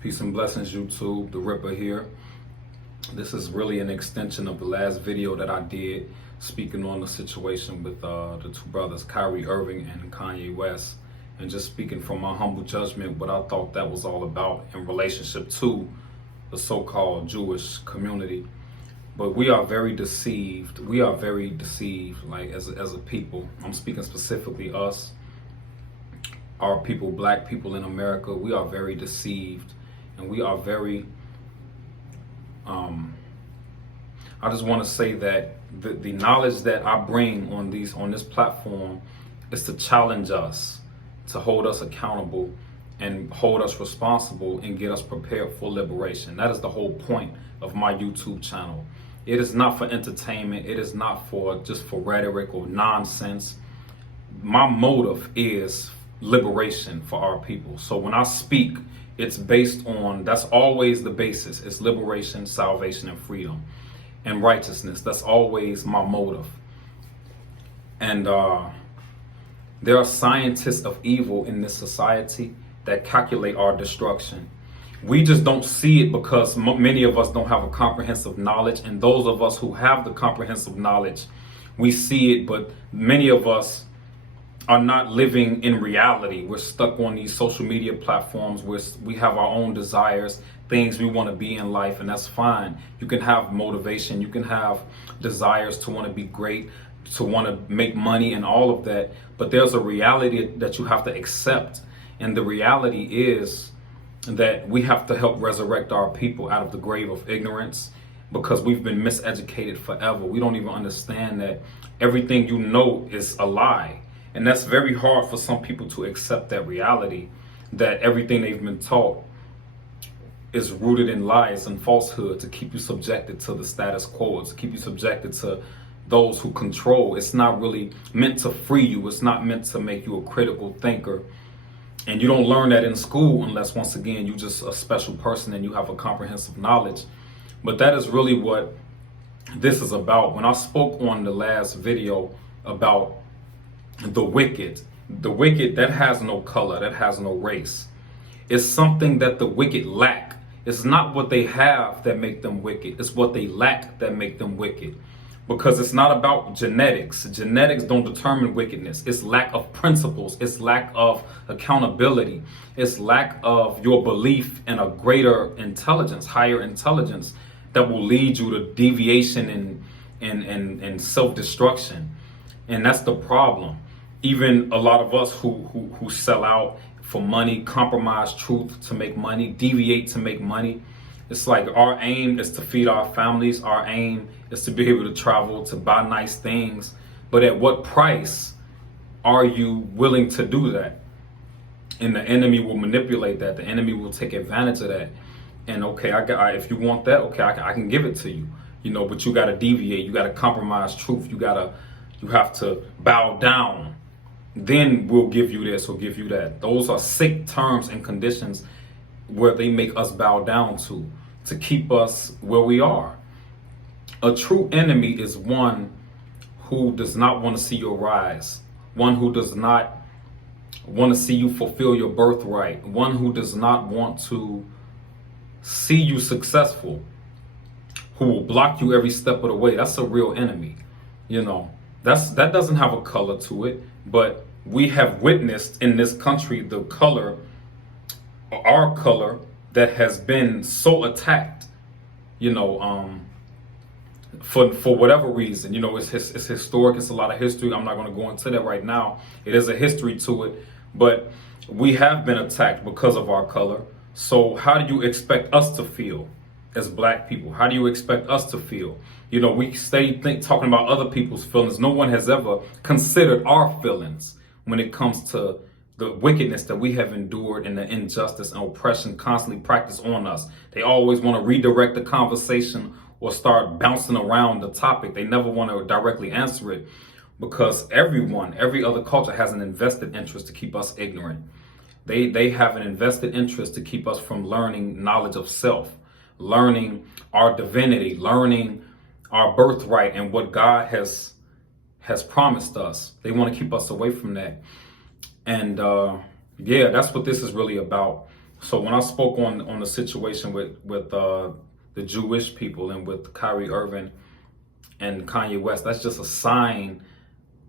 Peace and blessings, YouTube. The Ripper here. This is really an extension of the last video that I did speaking on the situation with the two brothers, Kyrie Irving and Kanye West, and just speaking from my humble judgment what I thought that was all about in relationship to the so-called Jewish community. But we are very deceived. We are very deceived, like as a people. I'm speaking specifically us, our people, black people in America. We are very deceived. And we are very, I just want to say that the knowledge that I bring on this platform is to challenge us, to hold us accountable and hold us responsible and get us prepared for liberation. That is the whole point of my YouTube channel. It is not for entertainment. It is not for just for rhetoric or nonsense. My motive is liberation for our people. So when I speak, it's based on, that's always the basis. It's liberation, salvation, and freedom, and righteousness. That's always my motive. And there are scientists of evil in this society that calculate our destruction. We just don't see it because many of us don't have a comprehensive knowledge. And those of us who have the comprehensive knowledge, we see it, but many of us are not living in reality. We're stuck on these social media platforms where we have our own desires, things we want to be in life, and that's fine. You can have motivation, you can have desires to want to be great, to want to make money and all of that, but there's a reality that you have to accept. And the reality is that we have to help resurrect our people out of the grave of ignorance, because we've been miseducated forever. We don't even understand that everything you know is a lie. And that's very hard for some people to accept that reality, that everything they've been taught is rooted in lies and falsehood to keep you subjected to the status quo, to keep you subjected to those who control. It's not really meant to free you. It's not meant to make you a critical thinker. And you don't learn that in school unless, once again, you're just a special person and you have a comprehensive knowledge. But that is really what this is about. When I spoke on the last video about the wicked that has no color, that has no race. It's something that the wicked lack. It's not what they have that make them wicked. It's what they lack that make them wicked. Because it's not about genetics. Genetics don't determine wickedness. It's lack of principles. It's lack of accountability. It's lack of your belief in a greater intelligence, higher intelligence that will lead you to deviation and self-destruction. And that's the problem. Even a lot of us who sell out for money, compromise truth to make money, deviate to make money. It's like our aim is to feed our families. Our aim is to be able to travel, to buy nice things. But at what price are you willing to do that? And the enemy will manipulate that. The enemy will take advantage of that. And okay, if you want that, okay, I can give it to you. You know, but you got to deviate. You got to compromise truth. You have to bow down. Then we'll give you this or give you that. Those are sick terms and conditions where they make us bow down to keep us where we are. A true enemy is one who does not want to see your rise, one who does not want to see you fulfill your birthright, one who does not want to see you successful, who will block you every step of the way. That's a real enemy. You know, that doesn't have a color to it, but we have witnessed in this country the color, our color, that has been so attacked, you know, for whatever reason. You know, it's historic. It's a lot of history. I'm not going to go into that right now. It is a history to it, but we have been attacked because of our color. So how do you expect us to feel as black people? How do you expect us to feel? You know, we talking about other people's feelings. No one has ever considered our feelings when it comes to the wickedness that we have endured and the injustice and oppression constantly practiced on us. They always want to redirect the conversation or start bouncing around the topic. They never want to directly answer it, because every other culture has an invested interest to keep us ignorant. They have an invested interest to keep us from learning knowledge of self, learning our divinity, learning our birthright and what God has promised us. They want to keep us away from that. And yeah, that's what this is really about. So when I spoke on the situation with the Jewish people and with Kyrie Irving and Kanye West, that's just a sign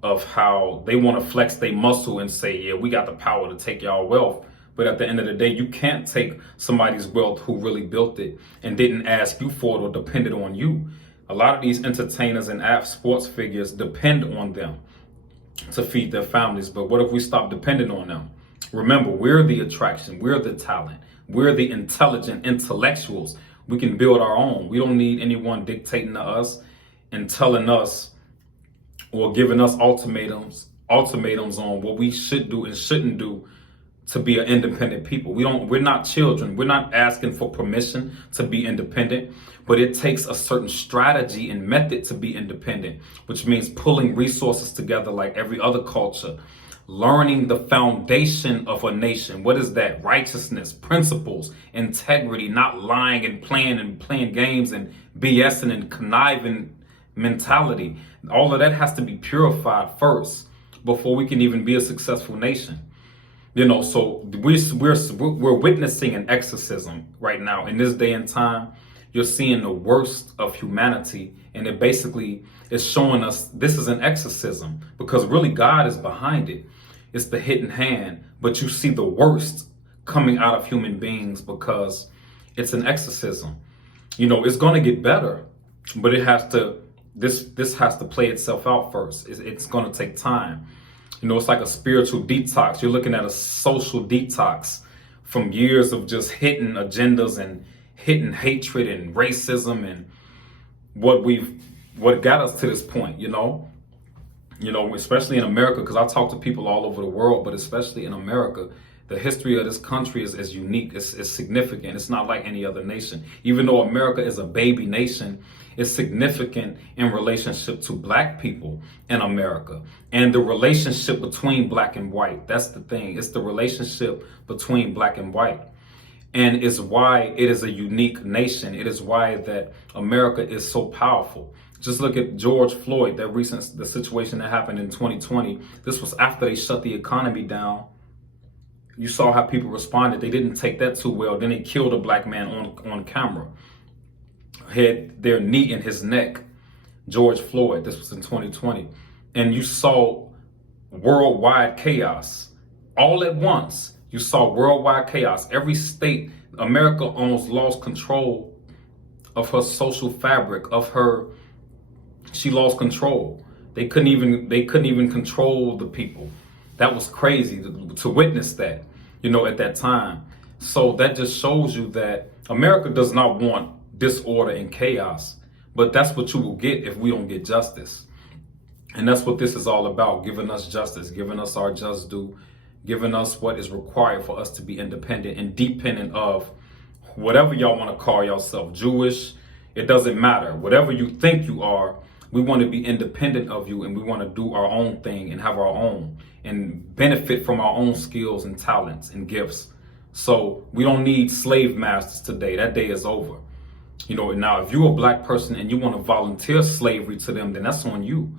of how they want to flex their muscle and say, yeah, we got the power to take y'all wealth. But at the end of the day, you can't take somebody's wealth who really built it and didn't ask you for it or depended on you. A lot of these entertainers and sports figures depend on them to feed their families. But what if we stop depending on them? Remember, we're the attraction, we're the talent, we're the intelligent intellectuals. We can build our own. We don't need anyone dictating to us and telling us or giving us ultimatums on what we should do and shouldn't do to be an independent people. We're not children. We're not asking for permission to be independent, but it takes a certain strategy and method to be independent, which means pulling resources together like every other culture, learning the foundation of a nation. What is that? Righteousness, principles, integrity, not lying and playing games and BSing and conniving mentality. All of that has to be purified first before we can even be a successful nation. So we're witnessing an exorcism right now. In this day and time, you're seeing the worst of humanity, and it basically is showing us this is an exorcism because really God is behind it. It's the hidden hand, but you see the worst coming out of human beings because it's an exorcism. It's going to get better, but it has to. This has to play itself out first. It's going to take time. It's like a spiritual detox. You're looking at a social detox from years of just hitting agendas and hitting hatred and racism and what got us to this point, especially in America, because I talk to people all over the world, but especially in America, the history of this country is unique. It's significant. It's not like any other nation. Even though America is a baby nation, it's significant in relationship to black people in America and the relationship between black and white. That's the thing. It's the relationship between black and white. And it's why it is a unique nation. It is why that America is so powerful. Just look at George Floyd, the situation that happened in 2020. This was after they shut the economy down. You saw how people responded. They didn't take that too well. Then they killed a black man on camera. Had their knee in his neck. George Floyd, this was in 2020. And you saw worldwide chaos. All at once, you saw worldwide chaos. Every state, America almost lost control of her social fabric, she lost control. They couldn't even control the people. That was crazy to witness that, at that time. So that just shows you that America does not want disorder and chaos, but that's what you will get if we don't get justice. And that's what this is all about, giving us justice, giving us our just due, giving us what is required for us to be independent and dependent of whatever y'all want to call yourself, Jewish, it doesn't matter. Whatever you think you are, we want to be independent of you, and we want to do our own thing and have our own and benefit from our own skills and talents and gifts. So we don't need slave masters today. That day is over. Now if you're a black person and you want to volunteer slavery to them, then that's on you.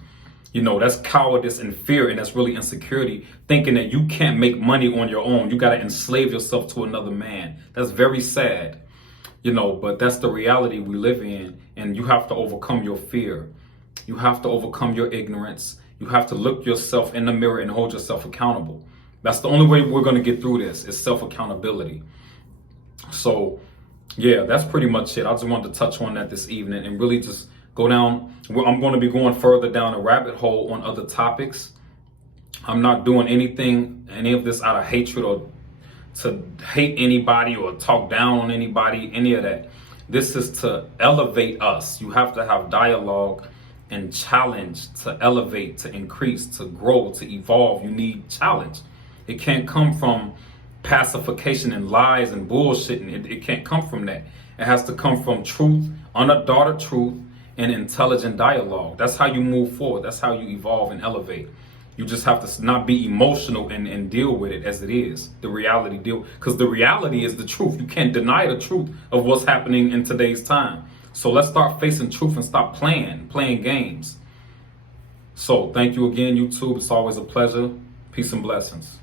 That's cowardice and fear, and that's really insecurity, thinking that you can't make money on your own. You got to enslave yourself to another man. That's very sad, but that's the reality we live in, and you have to overcome your fear. You have to overcome your ignorance. You have to look yourself in the mirror and hold yourself accountable. That's the only way we're going to get through this, is self-accountability. So, yeah, that's pretty much it. I just wanted to touch on that this evening and really just go down. I'm going to be going further down a rabbit hole on other topics. I'm not doing any of this out of hatred or to hate anybody or talk down on anybody, any of that. This is to elevate us. You have to have dialogue and challenge to elevate, to increase, to grow, to evolve. You need challenge. It can't come from pacification and lies and bullshit. It can't come from that. It has to come from truth, unadulterated truth, and intelligent dialogue. That's how you move forward. That's how you evolve and elevate. You just have to not be emotional and deal with it as it is. The reality deal, because the reality is the truth. You can't deny the truth of what's happening in today's time. So let's start facing truth and stop playing games. So thank you again, YouTube. It's always a pleasure. Peace and blessings.